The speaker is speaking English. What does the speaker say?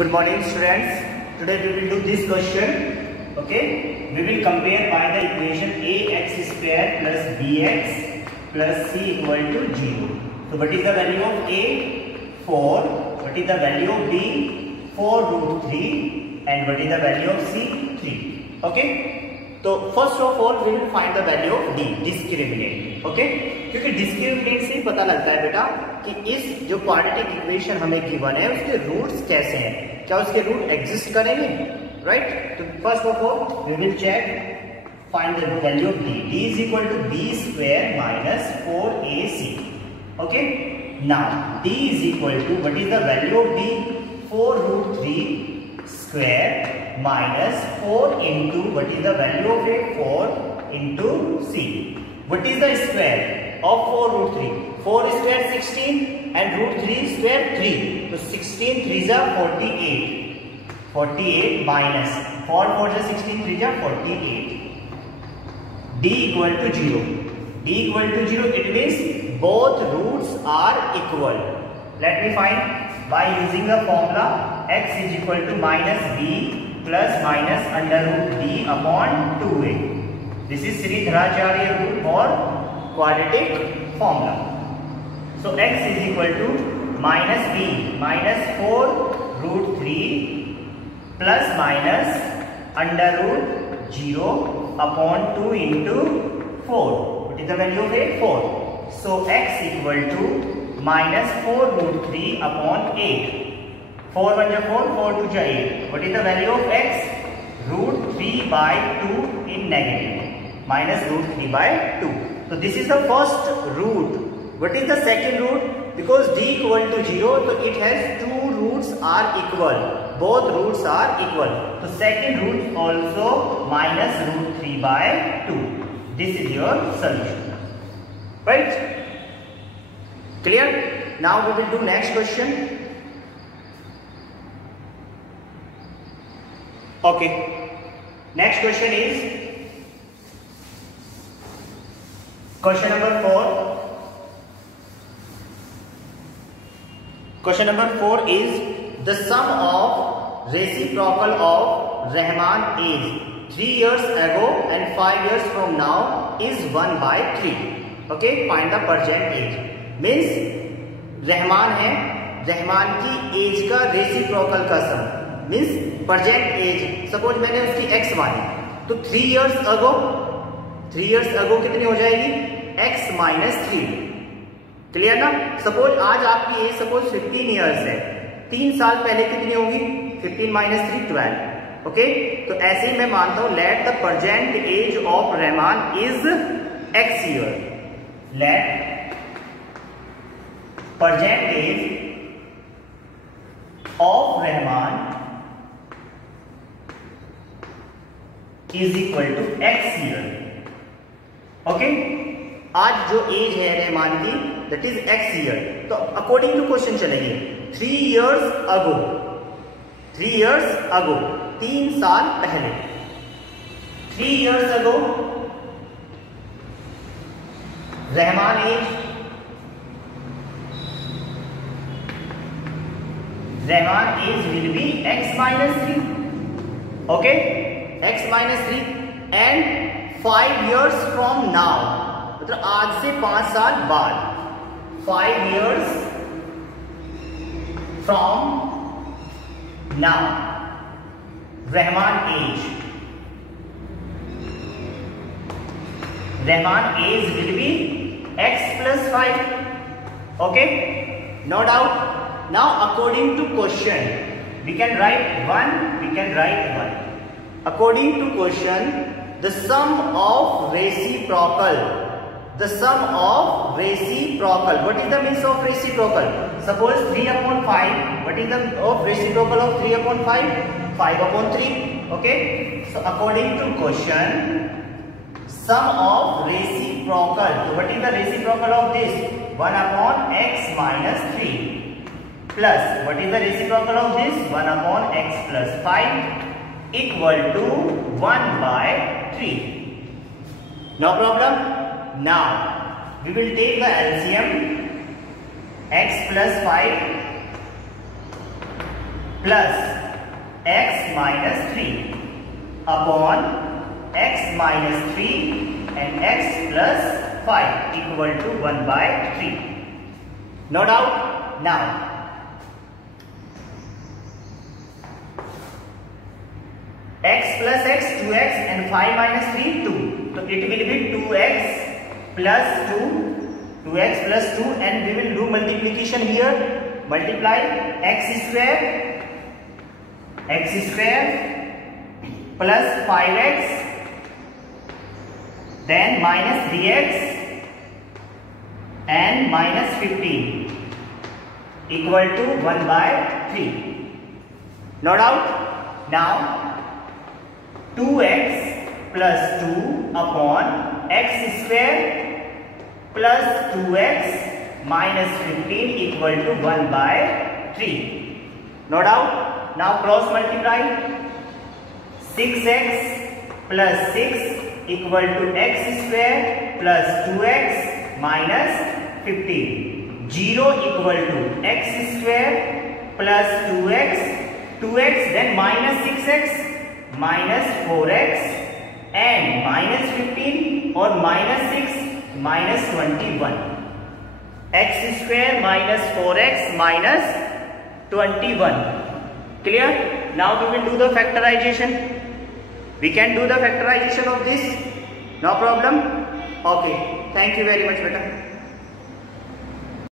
Good morning, students. Today we will do this question. Okay, we will compare by the equation ax square plus bx plus c equal to 0. So what is the value of a? 4. What is the value of b? 4 root 3. And what is the value of c? 3. Okay. तो first of all we will find the value of D, discriminant. Okay, क्योंकि discriminant से ही पता लगता है बेटा कि इस जो क्वाड्रेटिक इक्वेशन हमें गिवन है उसके रूट्स कैसे हैं, क्या उसके रूट एग्जिस्ट करेंगे, राइट. तो first of all we will check find the value of D. D is equal to B square minus 4ac. Okay, now D is equal to what is the value of D? 4 root 3 square minus 4 into what is the value of a? 4 into c. What is the square of 4 root 3? 4 square 16 and root 3 square 3. So 16 3s are 48. 48 minus 4 4s are 16 3s are 48. D equal to 0. D equal to 0. It means both roots are equal. Let me find by using the formula x is equal to minus b plus minus under root d upon 2a. This is Sridharacharya rule for quadratic formula. So x is equal to minus b minus 4 root 3 plus minus under root 0 upon 2 into 4. What is the value of a? 4. So x equal to minus 4 root 3 upon 8. 4 1 is 4, 4 2 is 8. What is the value of x? Root 3 by 2 in negative. Minus root 3 by 2. So this is the first root. What is the second root? Because d equal to 0, so it has two roots are equal. Both roots are equal. So second root also minus root 3 by 2. This is your solution. Right? Clear? Now we will do next question. Okay, next question is question number 4. Question number 4 is the sum of reciprocal of Rahman is 3 years ago and 5 years from now is 1 by 3. Okay, find the present age. Means Rahman है, रहमान की as का reciprocal का सम means present as. Suppose मैंने उसकी x मानी तो 3 years ago कितनी हो जाएगी? x minus 3. क्लियर ना? सपोज आज आपकी एज सपोज 15 इयर्स है, 3 साल पहले कितनी होगी? 15 माइनस 3 12. ओके, तो ऐसे ही मैं मानता हूं let the present age of Rahman is x year. Let present age of Rahman is equal to x year. Okay, आज जो एज है रहमान की that is x year. तो अकॉर्डिंग टू क्वेश्चन चलेंगे. 3 years ago 3 साल पहले. 3 years ago Rahman age will be x minus 3. Okay, x minus 3 and 5 years from now, मतलब आज से 5 साल बाद. 5 years from now Rahman age will be x plus 5. okay, no doubt. Now according to question we can write 1. According to question, the sum of reciprocal. What is the means of reciprocal? Suppose 3 upon 5. What is the of reciprocal of 3 upon 5? 5 upon 3. Okay. So according to question, sum of reciprocal. So what is the reciprocal of this? 1 upon x minus 3 plus what is the reciprocal of this? 1 upon x plus 5. Equal to 1 by 3. No problem. Now we will take the LCM. X plus 5 plus x minus 3 upon x minus 3 and x plus 5 equal to 1 by 3. No doubt? Now, x plus x, 2x and 5 minus 3, 2. So it will be 2x plus 2, 2x plus 2, and we will do multiplication here. Multiply x square plus 5x, then minus 3x and minus 15 equal to 1 by 3. No doubt? Now 2x plus 2 upon x square plus 2x minus 15 equal to 1 by 3. No doubt? Now cross multiply. 6x plus 6 equal to x square plus 2x minus 15. 0 equal to x square plus 2x, 2x then minus 6x minus 4x and minus 15 or minus 6 minus 21. X square minus 4x minus 21. Clear? Now we will do the factorization. We can do the factorization of this. No problem? Okay. Thank you very much, beta.